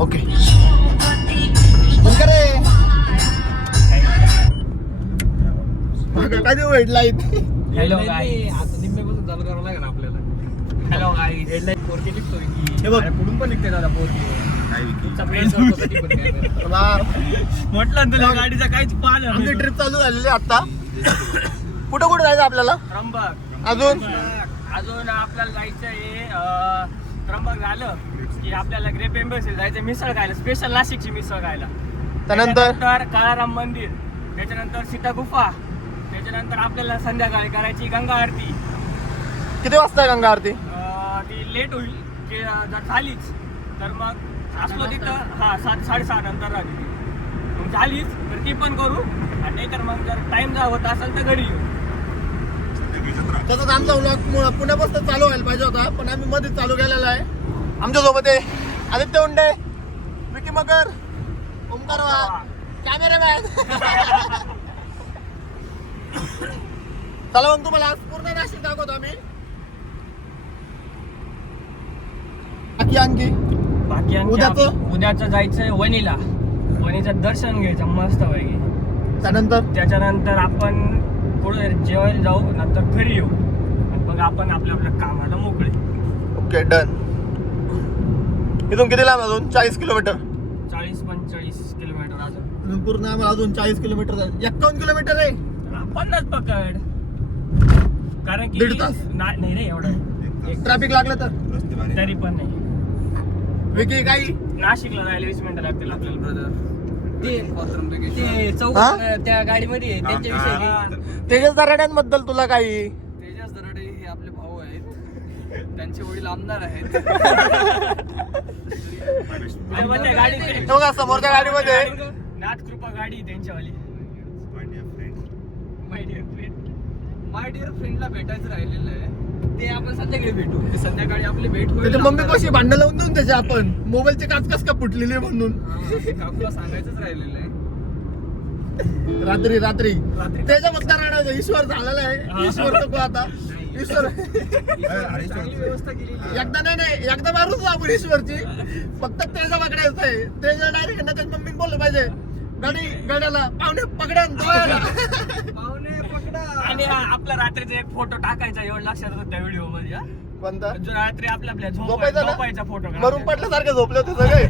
Okay रे काय देऊ headline. Hello गाईस, आता निम्म्यापासून चालू करावं लागेल आपल्याला. हॅलो गाईस, हेडलाईन 4K निघतोय की हे बघ. पुढून पण निघते दादा 4K. तुमचा प्लेस कधी पण म्हटलं ना तुला गाडीचा काहीच पान. आमची ट्रिप चालू झालेली आता. कुठं कुठं जायचं आपल्याला? त्र्यंबक. अजून आपल्याला जायचं आहे. त्र्यंबक झालं की आपल्याला ग्रेप एम्बसी जायचं मिसळ खायला, स्पेशल नाशिकची मिसळ खायला. त्यानंतर काळाराम मंदिर, त्याच्यानंतर सीता गुफा, त्याच्यानंतर आपल्याला संध्याकाळी करायची गंगा आरती. किती वाजता आहे गंगा आरती? ती लेट होईल की जर झालीच तर मग असलो तिथं 7-7:30 नंतर राहते ती. मग झालीच तर ती पण करू, आणि नाही तर मग जर टाइम होत असेल तर घरी येऊ. तसंच आमचा व्लॉग पुण्यापासून चालू व्हायला पाहिजे होता, पण आम्ही मध्ये चालू केलेला आहे. आमच्या सोबत आहे आदित्य उंडे, विकी मगर, ओमकार कॅमेरामॅन. चला मग तुम्हाला आज पूर्ण नाशिक दाखवतो आम्ही. बाकी उद्याचं जायचंय वणीला. वणीचं दर्शन घ्यायचं मस्त पैकी. त्याच्यानंतर आपण पुढे जेवायला जाऊ, नंतर घरी येऊ, मग आपण आपल्या कामाला मोकळे. Okay done. इथून किती लांब? अजून 40 किलोमीटर. 40-45 किलोमीटर अजून पूर्ण आम्हाला अजून 40 किलोमीटर आहे. 51 किलोमीटर आहे. 50 पकड, कारण की 1.5 तास नाही रे एवढं. ट्रॅफिक लागलं तर तरी पण नाही. विकी काही नाशिकला जायला 20 मिनिटं लागतील आपल्याला ब्रदर. ते चौक त्या गाडीमध्ये आहे, त्यांच्याविषयी. तेजस दराड्यांबद्दल तुला काही? तेजस दराडे हे आपले भाऊ आहेत, त्यांचे वडील आमदार आहेत. बघा समोरच्या गाडीमध्ये नाथकृपा गाडी त्यांच्यावाली. माय डिअर फ्रेंडला भेटायचं राहिलेलं आहे, ते आपण संध्याकाळी भेटू. ते संध्याकाळी आपली भेट होईल. मम्मी कशी भांडण लावून देऊन त्याचे आपण मोबाईलचे काच कस का फुटलेले म्हणून काकूला सांगायचंच राहिलेलं आहे. रात्री त्याच्या फक्त राहणार. ईश्वर झालेला आहे. ईश्वर नको आता. ईश्वर चांगली व्यवस्था केली. एकदा मारूच आपण ईश्वरची. फक्त त्याच्या पकडायचं आहे. त्याच्या डायरेक्ट त्याच्या मम्मी बोललं पाहिजे गाड्याला पाहुणे पकडा पाहुणे पकडा. आणि आपला रात्रीचा एक फोटो टाकायचा, एवढं लक्षात होतं त्या व्हिडिओ मध्ये. कोणता? रात्री आपल्या झोपायचा फोटो मरून पडल्यासारखे झोपले होते सगळे.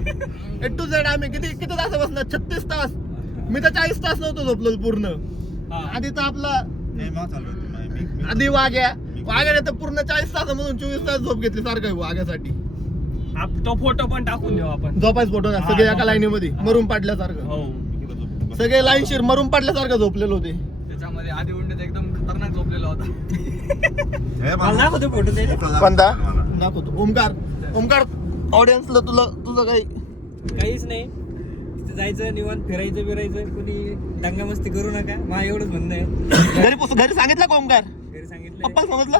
A to Z आम्ही किती तास बसणार? 36 तास. मी तर 40 तास नव्हतो झोपलो पूर्ण. आधी तर आपला आधी वाघ्याने तर पूर्ण 40 तासामधून 24 तास झोप घेतली सारखं वाघ्यासाठी. तो फोटो पण टाकून देऊ आपण. झोपायच फोटो ना सगळे एका लाईनीमध्ये मरून पडल्यासारखं. सगळे लाईनशीर मरून पडल्यासारखं झोपलेले होते. त्याच्यामध्ये आधी उंडे एकदम खतरनाक झोपलेला होता. फोटो कोणता दाखवतो? ओमकार ऑडियन्सला तुझं काहीच नाही. तिथे जायचं, निवांत फिरायचं, कोणी दंगा मस्ती करू नका. मला एवढंच म्हणणं आहे. घरी सांगितलं का ओमकार? घरी सांगितलं. पप्पा समजलं?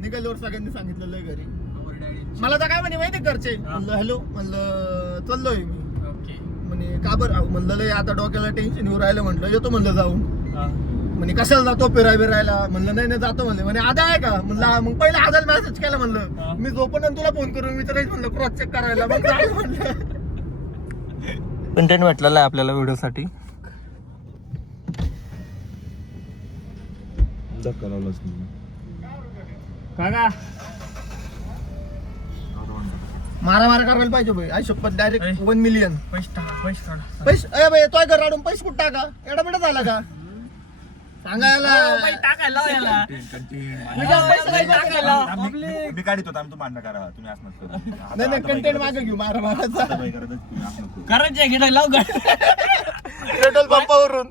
निघाल्यावर सगळ्यांनी सांगितलेलं आहे घरी. मला तर काय म्हणे माहिती घरचे? म्हणलं हॅलो, म्हणलं चाललोय मी. म्हणे का बरं? म्हणलं लय आता डोक्याला टेन्शन येऊ राहिलं. म्हणलं येतो म्हणलं जाऊन. म्हणे कशाला जातो फिरायला? म्हणलं नाही जातो म्हणले. म्हणे आधा आहे का? म्हणलं मग पहिला आधाला मेसेज केला. म्हणलं मी झोपून तुला फोन करून विचारायचं म्हणलं क्रॉस चेक करायला. मग म्हणलं कंटेंट भेटलेला आहे आपल्याला व्हिडिओ साठी. काका मारा करायला पाहिजे भाई. आई शपथ डायरेक्ट 1 मिलियन. पैसे अरे भाई तो घर राडून पैसे कुठं टाका? एवढा बेटा झाला का सांगायला? टाकायला मी काढित होता. तू मान्य करा, तुम्ही असं नसतो. नाही कंटेंट मागे घेऊ. मारायचा करायचे घेणं लाव पेट्रोल पंपावरून.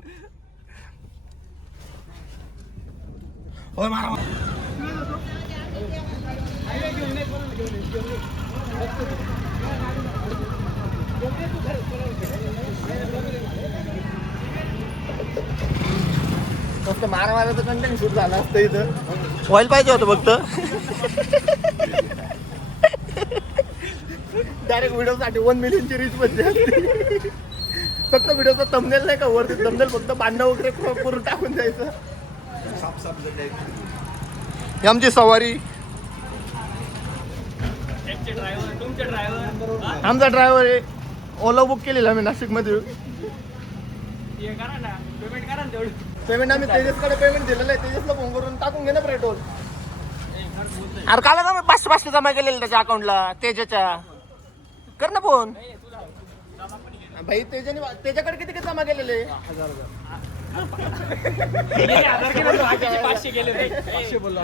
होय मारा. फक्त मारायचं कंटेंट शूट झालं असतं इथं. व्हायला पाहिजे होतं फक्त. डायरेक्ट व्हिडिओ साठी 1 मिलियनची रीच म्हणजे. फक्त व्हिडिओचा थंबनेल नाही का वरती थंबनेल फक्त भांडण वगैरे करून टाकून द्यायचं. ही आमची सवारी. आमचे ड्रायव्हर तुमचे ड्रायव्हर आमचा ड्रायव्हर आहे. ओला बुक केलेला आम्ही नाशिकमध्ये. हे करा ना पेमेंट करा ना तेवढं. पेमेंट आम्ही तेजसकडे पेमेंट दिलेलं आहे. तेजसला फोन करून टाकून घे ना पेट्रोल. अरे काल ना मी 500 जमा केलेलं त्याच्या अकाउंटला तेजाच्या. कर ना फोन भाई. त्याच्याकडे किती जमा केलेले? 500 गेले रे. 500 बोललो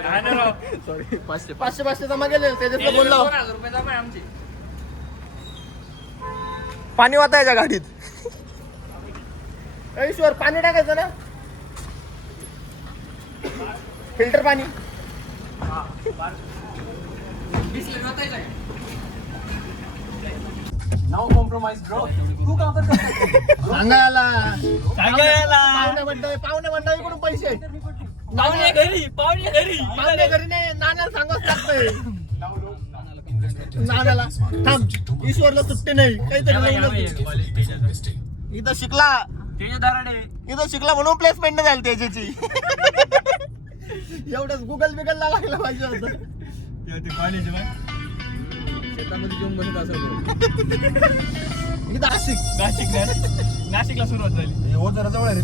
सॉरी. 500 जमा केलेले. तेजसला बोलला 2000 रुपये जमा आहे आमचे. पाणी वाचायच्या गाडीत. ईश्वर पाणी टाकायचं ना, फिल्टर पाणी. No compromise bro. सांगायला सांगायला पाहुणे मंडळीकडून पैसे. पाहुणे घरी पाहुणे घरी नाही, नाण्याला सांगावंच लागतंय. नाण्याला थांब, ईश्वरला सुट्टी नाही. काहीतरी इथं शिकला, इथं शिकला म्हणून प्लेसमेंट नाही झाली त्याची. एवढंच गुगल बिगलला लागला पाहिजे होतं. शेतामध्ये घेऊन बसत असेल. इथं नाशिकला सुरुवात झाली. हो जरा जवळ आहे रे.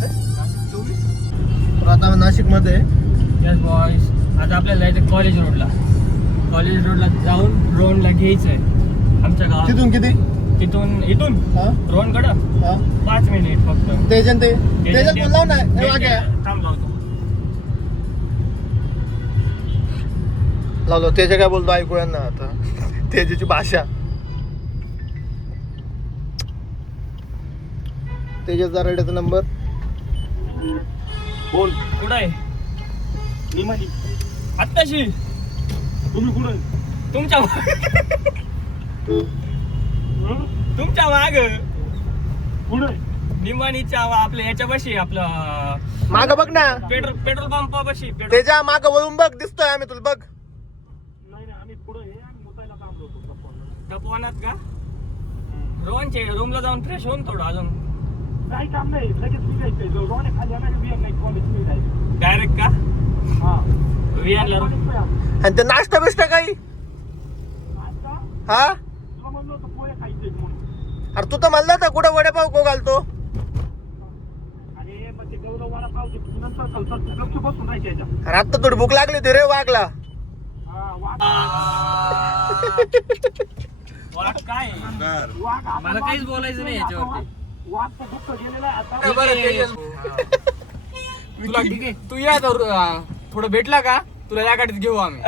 तर आता नाशिक मध्ये यस बॉयज, आता आपल्याला जायचं कॉलेज रोडला. कॉलेज रोडला जाऊन ड्रोनला घ्यायचंय आमच्या गावात. तिथून किती? इथून हा? ड्रोनकडं हा? 5 मिनिट फक्त. तेजन फोन लाव ना. हे वाग्या थांब लावतो. लावलो. तेज काय बोलतो ऐकूया ना आता. तेजाची भाषा. तेजसचा रेडिओचा नंबर बोल. कुठं आहे? आत्ताशी. तुम्ही कुठं? तुमच्या माग कुठं? निमाणीच्या आपल्या याच्यापाशी आपलं माग बघ ना. पेट्रोल पंपापाशी. तेजा माग वळून बघ. दिसतोय आम्ही तुला बघ. तपोवनात का? रोहनचे रूमला जाऊन फ्रेश होऊन थोडं अजून. काही काम नाही, लगेच निघायचंय. जो रोहन खाली येणार VM नाही, कॉलेज नाही जायचं. डायरेक्ट का? हा. विहारला. आणि ते नाश्ता बिष्टा काही आता हा? तुला म्हणलं होतं पोहे खायचे म्हणून. अरे तू तर म्हणला होता कुठं वडेपाव को घालतो. अरे मग ते गौरव वाला पाव दे, तू नंतर खालचं गपचूप बसून राहायच्या ह्याच्यात. अरे आता थोडी भूक लागली होती रे वागला. हा, वाघ काय? वाघ मला काहीच बोलायचं नाही याच्यावरती. वाघ तर दुःख गेलेला आहे आता. तुला तू या थोडं भेटला का तुला या गाडीत घेऊ आम्ही.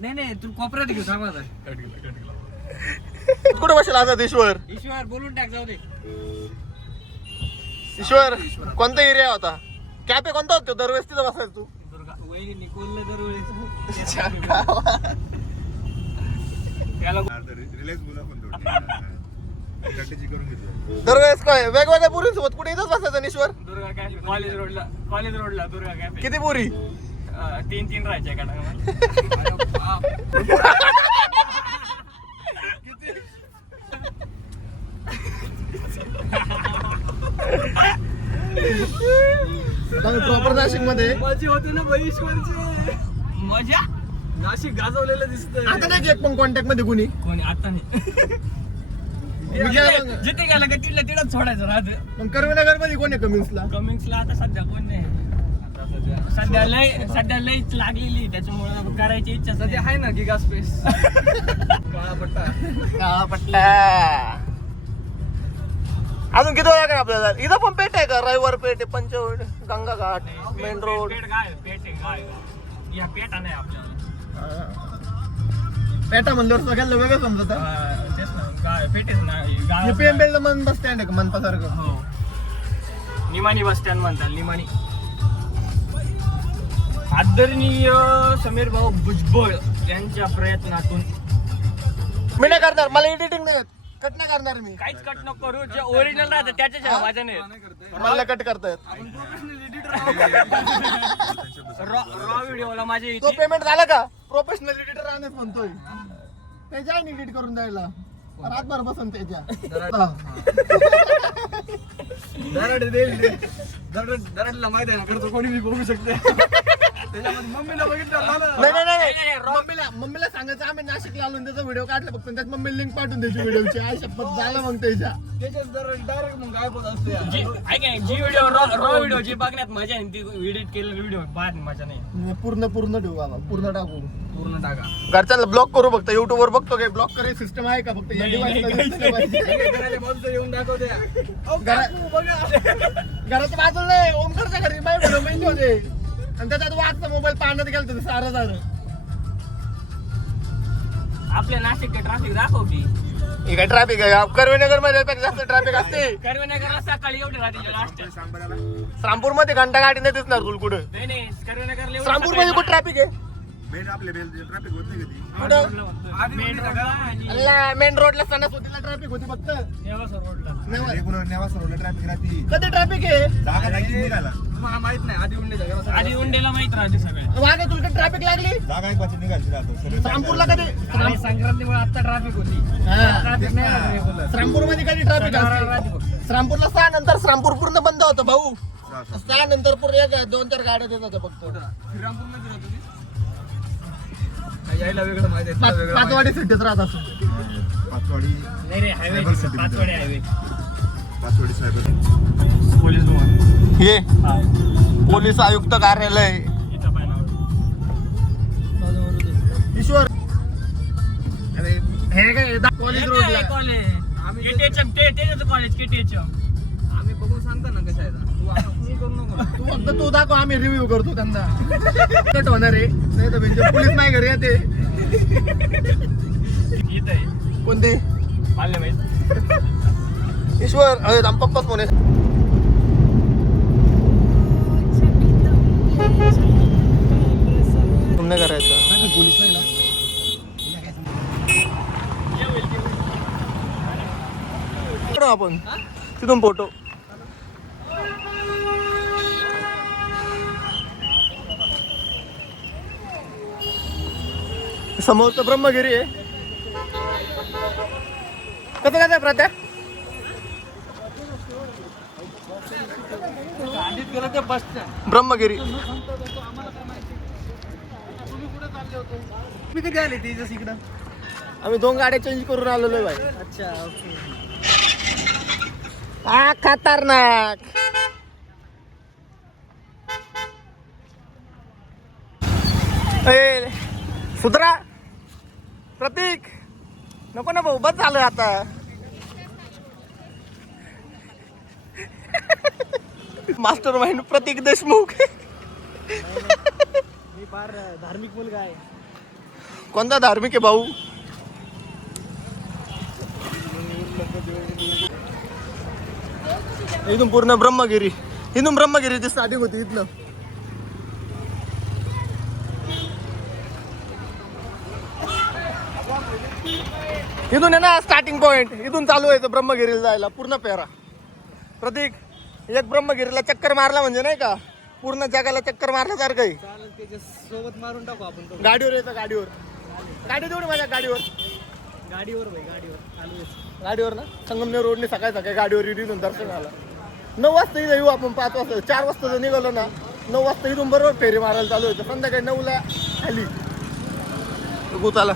नाही तू कोपऱ्यात घेऊ. थांबा कुठं बसेल आता ईश्वर? ईश्वर बोलून टाक. जाऊ दे. ईश्वर कोणता एरिया होता? कॅफे कोणता होता? दरवेळेस तिथं बसायचं तू. वहिनी निकोलला दरवेळेस. रिलॅक्स बोला पण थोडी. strategy करून घेतलं. दरवेळेस काय वेगवेगळ्या पुरींसोबत कुठे इथंच बसायचं ईश्वर? दुर्गा कॅफे कॉलेज रोडला दुर्गा कॅफे. किती पुरी? 3 राहायच्या का? प्रॉपर नाशिक मध्ये मजा होती ना ईश्वरची. मजा नाशिक गाजवलेलं दिसतंय. आता नाही एक पण कॉन्टॅक्ट मध्ये कुणी? कोणी आता नाही. जिथे गेला का तिला तिथंच सोडायचं राहतं. मग कर्वेनगर मध्ये कोण आहे कमिन्सला? कमिंग्सला आता सध्या कोण नाही. सध्या लईच लागलेली त्याच्यामुळे करायची इच्छा सध्या आहे ना. Giga space. काळा पट्टा. अजून किती वेळा काय आपल्याला? इथं पण पेठ आहे का? रविवार पेठ आहे, पंचवड, गंगा घाट, मेन रोड. पेठ आहे काय? या पेठा नाही आपल्याला. पेठा म्हणल्यावर सगळ्यांना वेगळं समजत. तेच ना. पेठेच ना. पीएमएल मन बस स्टँड आहे का मनपासारखं? हो. निमाणी बस स्टँड म्हणतात. निमाणी. आदरणीय समीर भाऊ भुजबळ यांच्या प्रयत्नातून मी नाही करणार. मला एडिटिंग नाही कट नाही करणार मी. काहीच कट नको करू. जे ओरिजिनल राहतं त्याच्याच माझ्या नाही. मला कट करतायत. रॉ व्हिडिओला माझे तो पेमेंट झाला का? प्रोफेशनल एडिटर राहण्यास म्हणतोय. त्याच्या एडिट करून द्यायला रातभर बसन त्याच्या. दरडला माहिती आहे ना. करतो कोणी बी बघू शकते. मम्मीला सांगायचं आम्ही नाशिकला आलो आणि त्याचा व्हिडिओ काढला फक्त त्यात मम्मी लिंक पाठवून द्यायची व्हिडिओची आई शपथ झालं मग त्याच्या जी व्हिडिओ रॉ व्हिडिओ जी बघण्यात मजा आहे ती एडिट केलेली व्हिडिओ बाद मजा नाही. पूर्ण ठेवू बाबा पूर्ण टाकू पूर्ण टाका. घरच्याला ब्लॉक करू फक्त युट्यूब वर बघतो काय ब्लॉक करायची सिस्टम आहे का फक्त घराच्या बाजूला ओमकारच्या घरी माहिती होते आणि त्याच्यात वाचता मोबाईल पाण्यात गेलं होतं सारं झालं. आपल्या नाशिकचे ट्रॅफिक दाखव की हे काय ट्रॅफिक आहे कर्वेनगर मध्ये जास्त ट्रॅफिक असते. कर्वेनगरला सकाळी एवढे राहते लास्ट. श्रामपूर मध्ये घंटा गाडी नाही दिसणार तुला कुठं. नाही कर्वेनगरला श्रामपूर मध्ये कुठं ट्रॅफिक आहे ट्रॅफिक होत नाही कधी. मेन रोडला सणासुदीला ट्रॅफिक होती फक्त. रेग्युलर नेवासा रोडला ट्रॅफिक राहते. कधी ट्रॅफिक आहे जागा नाही निघाला. माहित नाही आधी उंडेला माहित राहते सगळे. वागे तुला ट्रॅफिक लागली जागा एक वाजता निघायची राहतो. श्रामपूरला कधी संक्रांतीमुळे आता ट्रॅफिक होती. ट्रॅफिक नाही श्रामपूर मध्ये कधी ट्रॅफिक असते. श्रामपूरला 6 नंतर श्रामपूर पूर्ण बंद होतं भाऊ. 6 नंतर पूर्ण 2-4 गाड्या देत होत्या फक्त. यायला वेगळं माहिती आहे. पाचवाडी सिटीत राहत असं. पाचवाडी नाही रे हायवे पाचवाडी हायवे. पाचवाडी साहेब पोलीस भवन. हे पोलीस आयुक्त कार्यालय इथं पाय नाव. ईश्वर अरे हे काय कॉलेज रोडला कॉलेज केटीएचएम तेच कॉलेज केटीएचएम. आम्ही बघून सांगतो ना कसं आहे तू करू नको. तू दाखव आम्ही रिव्ह्यू करतो त्यांना. कट होणार आहे नाही तर म्हणजे पोलीस नाही घरी येते. इथं आहे कोणते पाहिले माहित. ईश्वर अरे पप्पाच फोन आहे. नाही करायचं पोलीस नाही ना. आपण तिथून फोटो समोर तर ब्रह्मगिरी आहे. कसं काय प्रत्या ब्रह्मगिरी मी कधी आले ते जस इकडं. आम्ही 2 गाड्या चेंज करून आलेलो आहे भाई. अच्छा ओके. हा खतरनाक. सुधरा प्रतीक नको ना भाऊ बस झालं आता. मास्टर माइंड प्रतीक देशमुख. मी फार धार्मिक मुलगा आहे. कोणता धार्मिक आहे भाऊ. इथून पूर्ण ब्रह्मगिरी. इथून ब्रह्मगिरीची स्टार्टिंग होती. इथनं इथून आहे ना स्टार्टिंग पॉइंट. इथून चालू व्हायचं ब्रह्मगिरीला जायला पूर्ण पेरा. प्रतीक एक ब्रह्मगिरीला चक्कर मारला म्हणजे नाही का पूर्ण जगाला चक्कर मारल्यासारखं आहे. सोबत मारून टाकू आपण. गाडीवर येतं गाडीवर. गाडी तेवढी माझ्या गाडीवर गाडीवर ना संगमनेर रोडने सकाळी गाडीवर इथून दर्शन आलं. 9 वाजता इथं येऊ आपण. 5 वाजता 4 वाजता जर निघालो ना 9 वाजता इथून बरोबर फेरी मारायला चालू होतं. संध्याकाळी 9ला खाली गुताला.